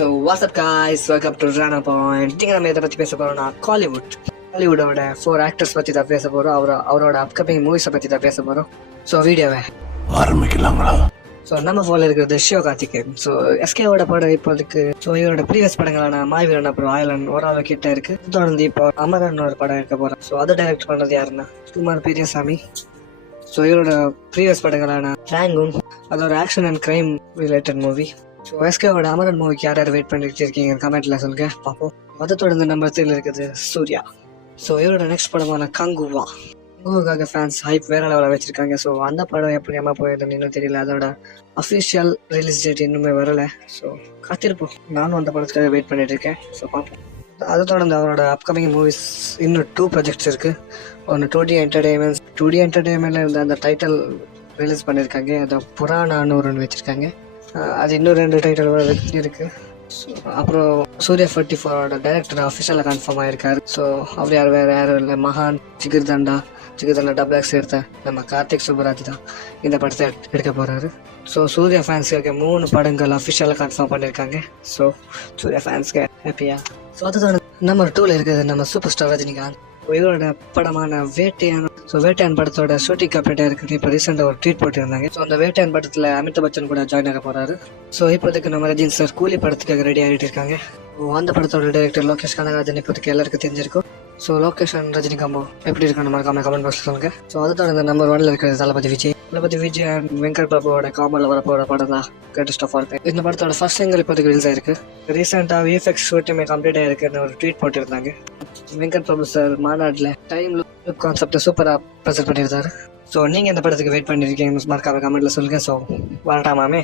So WhatsApp guys, welcome to Rana point. நீங்கள் நம்ம இதை பற்றி பேச போகிறோம்னா ஹாலிவுட்டோட 4 ஆக்டர்ஸ் பற்றி தான் பேச போகிறோம். அவரோட அப்கமிங் மூவிஸை பற்றி தான் பேச போகிறோம். ஸோ வீடியோவை ஆரம்பிக்கலாங்களா? ஸோ நம்ம ஃபோனில் இருக்கிறது சிவகார்த்திகேயன். ஸோ எஸ்கேவோட படம் இப்போதைக்கு இவரோட ப்ரீவியஸ் படங்களான மாவீரன் அப்புறம் ஆயலன் ஓரளவு கிட்ட இருக்கு. தொடர்ந்து இப்போ அமரன் ஒரு படம் இருக்க போகிறோம். ஸோ அதை டைரக்ட் பண்ணுறது யாருன்னா குமார் பெரியசாமி. ஸோ இவரோட ப்ரீவியஸ் படங்களான ரேங்கூன், அது ஒரு action and crime related movie. So எஸ்கேவோட அமரன் மூவிக்கு யார் யார் வெயிட் பண்ணிட்டு இருக்கீங்க கமெண்ட்ல சொல்லுங்க பார்ப்போம். அதை தொடர்ந்து நம்பர் 3 இருக்குது சூர்யா. ஸோ இவரோட நெக்ஸ்ட் படமான கங்குவாக்காக ஃபேன்ஸ் ஹைப் வேற லெவலில் வச்சிருக்காங்க. ஸோ அந்த படம் எப்படி அம்மா போயிருந்தேன்னு இன்னும் தெரியல. அதோட அஃபிஷியல் ரிலீஸ் டேட் இன்னுமே வரல. ஸோ காத்திருப்போம். நானும் அந்த படத்துக்காக வெயிட் பண்ணிட்டு இருக்கேன். ஸோ பார்ப்போம். அதை தொடர்ந்து அவரோட அப்கமிங் மூவிஸ் இன்னும் 2 ப்ராஜெக்ட்ஸ் இருக்கு. ஒன்று 2D என்டர்டெயின்மெண்ட்ல இருந்த அந்த டைட்டில் ரிலீஸ் பண்ணியிருக்காங்க. அதை புராணான்னு ஒன்று வச்சிருக்காங்க. அது இன்னும் 2 டைட்டில் இருக்கு. அப்புறம் சூர்யா 44ஓட டைரக்டர் அஃபிஷியலாக கன்ஃபார்ம் ஆயிருக்காரு. ஸோ அவர் யாரும் இல்லை, மகான் ஜிகிர்தண்டா டபுள் எடுத்த நம்ம கார்த்திக் சுப்பராஜ் தான் இந்த படத்தை எடுக்க போறாரு. ஸோ சூர்யா ஃபேன்ஸ்க்கு 3 படங்கள் அஃபிஷியலாக கன்ஃபார்ம் பண்ணியிருக்காங்க. ஸோ சூர்யா ஃபேன்ஸ்க்கு ஹாப்பியா. ஸோ அதுதான் நம்பர் 2ல இருக்குது நம்ம சூப்பர் ஸ்டார் ரஜினிகாந்த். இவரோட படமான வேட்டையான் படத்தோட ஷூட்டிங் கம்ப்ளீட் இருக்குது. இப்போ ரீசெண்டாக ஒரு ட்வீட் போட்டிருந்தாங்க. ஸோ அந்த வேட்டையான் படத்தில் அமிதாப் பச்சன் கூட ஜாயின் ஆக போறாரு. ஸோ இப்போதைக்கு நம்ம ரஜினி சார் கூலி படத்துக்காக ரெடி ஆகிட்டு இருக்காங்க. அந்த படத்தோட டைரக்டர் லோகேஷ் கனகராஜன் இப்போதைக்கு எல்லாருக்கும் தெரிஞ்சிருக்கும். So Lokesh and Rajini combo எப்படி இருக்குன்னு மறக்காம கமெண்ட் பாக்ஸ்ல சொல்லுங்க. ஸோ அதோட இந்த நம்பர் 1ல இருக்கிறது தளபதி விஜய் அண்ட் வெங்கட் பிரபுவோட காமல்ல வரப்போற படம் தான் கிரேட்டஸ்ட் ஆஃப் ஆல் டைம். இந்த படத்தோட ஃபர்ஸ்ட் சிங்கிள் இப்போதைக்கு ரிலீஸ் ஆயிருக்கு. ரீசெண்டாக விஎஃப்எக்ஸ் ஷூட்டுமே கம்ப்ளீட் ஆயிருக்குன்னு ஒரு ட்வீட் போட்டிருந்தாங்க. வெங்கட் பிரபு சார் மாநாட்டில் டைம் லுக் கான்செப்டை சூப்பராக ப்ரெசென்ட் பண்ணியிருந்தாரு. ஸோ நீங்கள் இந்த படத்துக்கு வெயிட் பண்ணியிருக்கீங்க மறக்காம கமெண்ட்ல சொல்லுங்க. ஸோ வரட்டாமாமே.